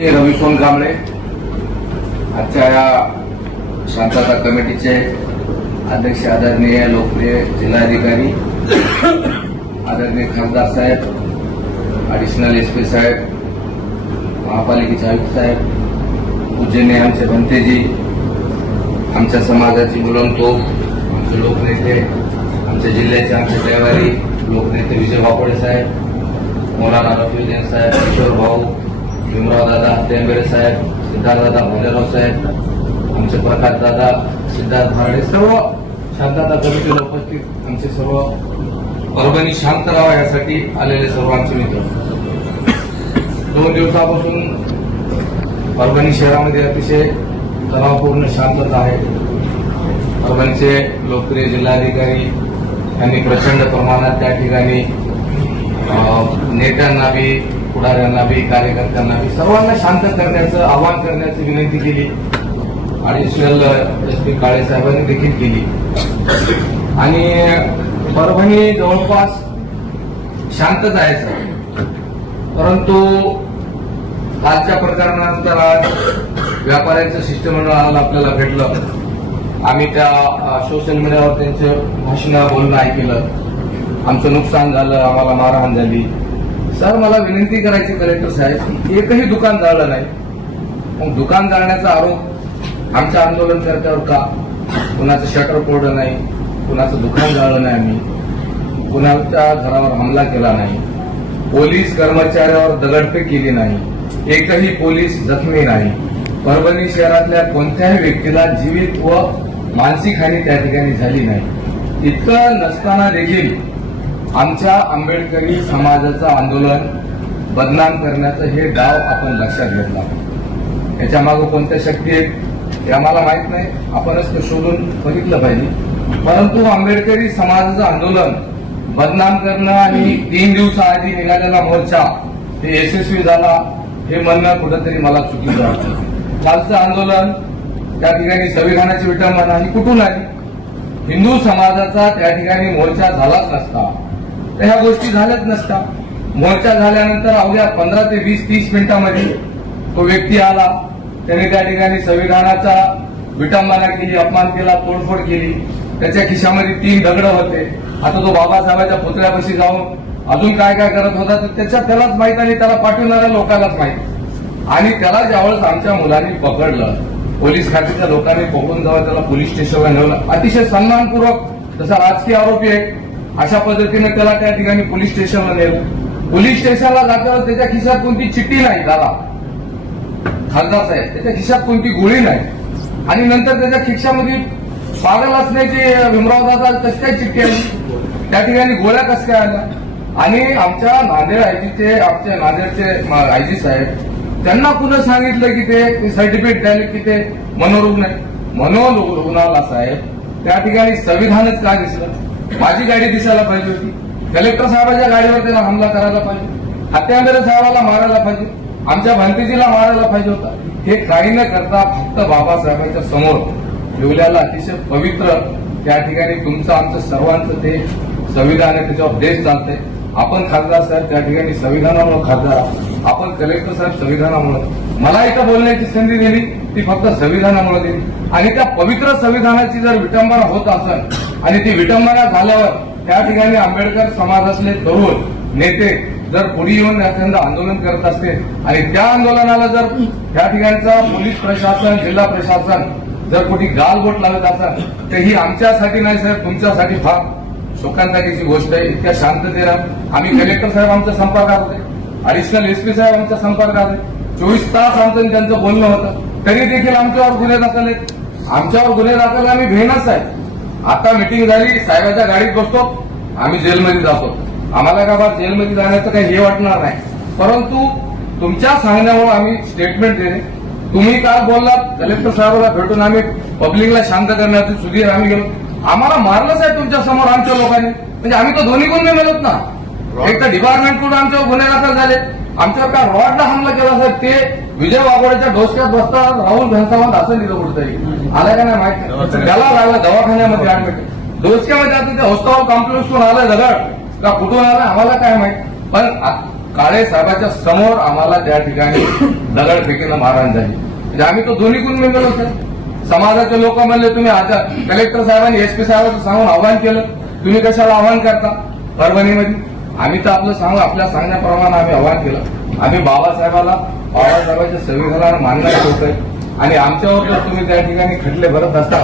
रवी सोन कांबळे आजच्या या शांतता कमिटीचे अध्यक्ष आदरणीय लोकप्रिय जिल्हाधिकारी आदरणीय खासदार साहेब ॲडिशनल एस पी साहेब महापालिकेचे आयुक्त साहेब उज्जैनी आमचे भंतेजी आमच्या समाजाची मुलंतोप आमचे लोकनेते आमच्या जिल्ह्याचे आमचे तयारी लोकनेते विजय बापडे साहेब मौलाना रफीउद्दीन साहेब किशोर भाऊ दादा तेंबेरे साहेब सिद्धार्थदादा भोलेराव साहेब आमचे प्रकाशदादा सिद्धार्थ भराडे सर्व शांतता कमिटीला उपस्थित आमचे सर्व परभणी शांत राहावा यासाठी आलेले सर्व आमचे मित्र दोन दिवसापासून परभणी शहरामध्ये अतिशय तणावपूर्ण शांतता आहे परभणीचे लोकप्रिय जिल्हाधिकारी यांनी प्रचंड प्रमाणात त्या ठिकाणी नेत्यांना बी पुढाऱ्यांना कार्यकर्त्यांना बी सर्वांना शांत करण्याचं आवाहन करण्याची विनंती केली आणि एस पी काळे साहेबांनी देखील केली आणि परभणी जवळपास शांतच आहे परंतु आजच्या प्रकरणानंतर आज व्यापाऱ्यांचं शिष्टमंडळ आपल्याला भेटलं आम्ही त्या सोशल मीडियावर त्यांचं भाषण बोलणं ऐकलं आमचं नुकसान झालं आम्हाला मारहाण झाली सर मला विनंती करायची कलेक्टर साहेब एकही दुकान जाळलं नाही मग दुकान जाळण्याचा आरोप आमच्या आंदोलनकर्त्यावर का कुणाचं शटर फोडलं नाही कुणाचं दुकान जाळलं नाही आम्ही कुणाच्या घरावर हमला केला नाही पोलीस कर्मचाऱ्यावर दगडफेक केली नाही एकही पोलीस जखमी नाही परभणी शहरातल्या कोणत्याही व्यक्तीला जीवित व मानसिक हानी त्या ठिकाणी झाली नाही इतकं नसताना देखील आमच्या आंबेडकरी समाजाचं आंदोलन बदनाम करण्याचं हे डाव आपण लक्षात घेतला याच्या मागं कोणत्या शक्ती आहेत हे आम्हाला माहीत नाही आपणच ते शोधून बघितलं पाहिजे परंतु आंबेडकरी समाजाचं आंदोलन बदनाम करणं आणि तीन दिवसाआधी निघालेला मोर्चा हे यशस्वी झाला हे म्हणणं कुठंतरी मला चुकीचं वाटतं कालचं आंदोलन त्या ठिकाणी संविधानाची विटंबना ही कुठून आली हिंदू समाजाचा त्या ठिकाणी मोर्चा झालाच नसता तर ह्या गोष्टी झाल्याच नसता मोर्चा झाल्यानंतर अवघ्या पंधरा ते वीस तीस मिनिटांमध्ये तो व्यक्ती आला त्याने त्या ठिकाणी संविधानाचा विटंबना केली अपमान केला तोडफोड केली त्याच्या खिशामध्ये तीन दगड होते आता तो बाबासाहेबांच्या पुतळ्यापाशी जाऊन अजून काय काय करत होता तर त्याच्या त्यालाच माहीत आणि त्याला पाठवणाऱ्या लोकांनाच माहीत आणि त्याला ज्यावेळेस आमच्या मुलांनी पकडलं पोलीस खात्याच्या लोकांनी पकडून जाऊन त्याला पोलीस स्टेशनवर नेवलं अतिशय सन्मानपूर्वक जसा राजकीय आरोपी आहे अशा पद्धतीने त्याला त्या ठिकाणी पोलीस स्टेशनला नेलं पोलीस स्टेशनला जाताना त्याच्या खिशात कोणती चिठ्ठी नाही दादा खासदार साहेब त्याच्या खिशात कोणती गोळी नाही आणि नंतर त्याच्या खिशामध्ये पागल असण्याचे दादा कस काय चिठ्ठी आली त्या ठिकाणी गोळ्या कस काय आल्या आणि आमच्या नांदेड आयजीचे आमच्या नांदेडचे आयजी साहेब त्यांना पुन्हा सांगितलं की ते सर्टिफिकेट द्यायला की ते मनोरुग्ण आहे मनोरुग्णाला साहेब त्या ठिकाणी संविधानच काय दिसलं माझी गाडी दिसायला पाहिजे होती कलेक्टर साहेबाच्या गाडीवर त्यांना हमला करायला पाहिजे हत्यामेरे साहेबाला मारायला पाहिजे आमच्या भंतीजीला मारायला पाहिजे होता हे काही न करता फक्त बाबासाहेबांच्या समोर ठेवल्याला अतिशय पवित्र त्या ठिकाणी तुमचं आमचं सर्वांचं ते संविधान आहे त्याच्यावर देश चालतंय आपण खासदार साहेब त्या ठिकाणी संविधानामुळे खासदार आपण कलेक्टर साहेब संविधानामुळे मला इथं बोलण्याची संधी दिली ती फक्त संविधानामुळे दिली आणि त्या पवित्र संविधानाची जर विटंबना होत असेल आणि ती विटंबना झाल्यावर त्या ठिकाणी आंबेडकर समाजातले तरुण नेते जर पुढे येऊन आंदोलन करत असते आणि त्या आंदोलनाला जर त्या ठिकाणचा पोलीस प्रशासन जिल्हा प्रशासन जर कुठे गालबोट लावत असाल तर ही आमच्यासाठी नाही साहेब तुमच्यासाठी फार शोकांताची गोष्ट आहे इतक्या शांततेला आम्ही कलेक्टर साहेब आमच्या संपर्कात होते अडिशनल एसपी साहेब आमच्या संपर्कात होते चोवीस तास आमचं त्यांचं बोलणं होतं तरी देखील आमच्यावर गुन्हे दाखल आहेत आमच्यावर गुन्हे दाखल आम्ही भेनच आहे आता मिटिंग झाली साहेबाच्या गाडीत बसतो आम्ही जेलमध्ये जातो आम्हाला का बा जेलमध्ये जाण्याचं काही हे वाटणार नाही परंतु तुमच्या सांगण्यामुळे आम्ही स्टेटमेंट देणे तुम्ही काल बोललात कलेक्टर साहेबाला भेटून आम्ही पब्लिकला शांत करण्याची सुधीर आम्ही गेलो आम्हाला मारलंच आहे तुमच्या समोर आमच्या लोकांनी म्हणजे आम्ही तो दोन्ही गुन्हे मिळत ना एक तर डिपार्टमेंट कडून आमच्यावर गुन्हे दाखल झाले आमच्यावर काय रॉडला हमला केला सर ते विजय वाघोड्याच्या डोसक्यात बसता राहुल घनसावंत असं लिहिलं कुठेतरी आलं का नाही माहिती त्याला लागलं दवाखान्यामध्ये ऍडमिट डोसक्यामध्ये आता ते कॉम्प्लेक्स आलं दगड का कुठून आलं आम्हाला काय माहित पण काळे साहेबाच्या समोर आम्हाला त्या ठिकाणी दगड फेकीनं मारहाण झाली म्हणजे आम्ही तो दोन्ही गुन्हे मिळत सर समाजाचे लोक म्हणले तुम्ही आता कलेक्टर साहेबांनी एसपी साहेबांचं सांगून आव्हान केलं तुम्ही कशाला आव्हान करता परभणीमध्ये आम्ही तर आपलं सांगू आपल्या सांगण्याप्रमाणे आम्ही आव्हान केलं आम्ही बाबासाहेबाला बाबासाहेबांच्या संविधानाला मानणार होतोय आणि आमच्यावर जर तुम्ही त्या ठिकाणी खटले भरत असता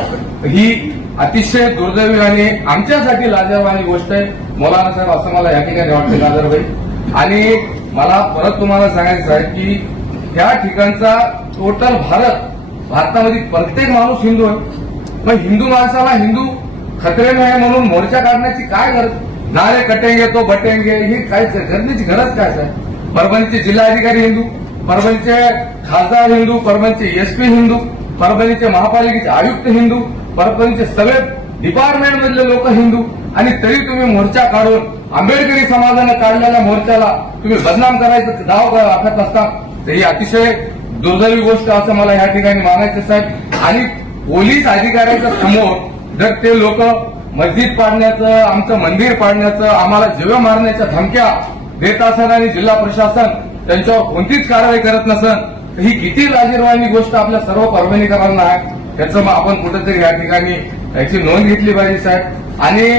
ही अतिशय दुर्दैवी आणि आमच्यासाठी लाजारवाणी गोष्ट आहे मौलाना साहेब असं मला या ठिकाणी वाटतं भाई आणि मला परत तुम्हाला सांगायचं आहे की या ठिकाणचा टोटल भारत भारतामध्ये प्रत्येक माणूस हिंदू आहे मग हिंदू माणसाला हिंदू खतरे आहे म्हणून मोर्चा काढण्याची काय गरज नारे कटेंगे तो बटेंगे ही काय करण्याची गरज काय सर परभणीचे जिल्हाधिकारी हिंदू परभणीचे खासदार हिंदू परभणीचे एसपी हिंदू परभणीचे महापालिकेचे आयुक्त हिंदू परभणीचे सगळे डिपार्टमेंट मधले लोक हिंदू आणि तरी तुम्ही मोर्चा काढून आंबेडकरी समाजानं काढलेल्या मोर्चाला तुम्ही बदनाम करायचं दाव आखत असता ही अतिशय दुर्दैवी गोष्ट असं मला या ठिकाणी मानायचं साहेब आणि पोलीस अधिकाऱ्याच्या समोर जर ते लोक मस्जिद पाडण्याचं आमचं मंदिर पाडण्याचं आम्हाला जीव मारण्याच्या धमक्या देत असन आणि जिल्हा प्रशासन त्यांच्यावर कोणतीच कारवाई करत नसन ही किती लाजीरवाणी गोष्ट आपल्या सर्व परभणीकरांना आहे त्याचं आपण कुठेतरी या ठिकाणी याची नोंद घेतली पाहिजे साहेब आणि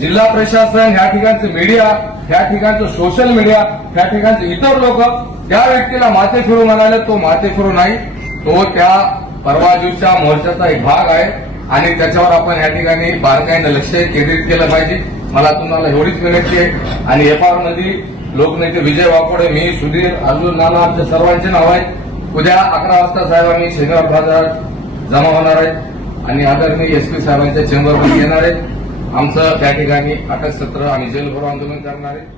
जिल्हा प्रशासन ह्या ठिकाणचं मीडिया ह्या ठिकाणचं सोशल मीडिया ह्या ठिकाणचे इतर लोक ज्या व्यक्तीला फिरू म्हणाले तो फिरू नाही तो त्या परवाजूच्या मोर्चाचा एक भाग आहे आणि त्याच्यावर आपण या ठिकाणी बारकाईनं लक्ष केंद्रित केलं पाहिजे मला तुम्हाला एवढीच विनंती आहे आणि एफआर मधील लोकनेते विजय वाकोडे मी सुधीर अर्जुन नाना आमच्या सर्वांचे नाव आहे उद्या अकरा वाजता साहेब आम्ही शनिवार बाजारात जमा होणार आहेत आणि आदरणीय एस पी साहेबांच्या चेंबरमध्ये येणार आहेत आमचं त्या ठिकाणी अटक सत्र आम्ही जेल आंदोलन करणार आहे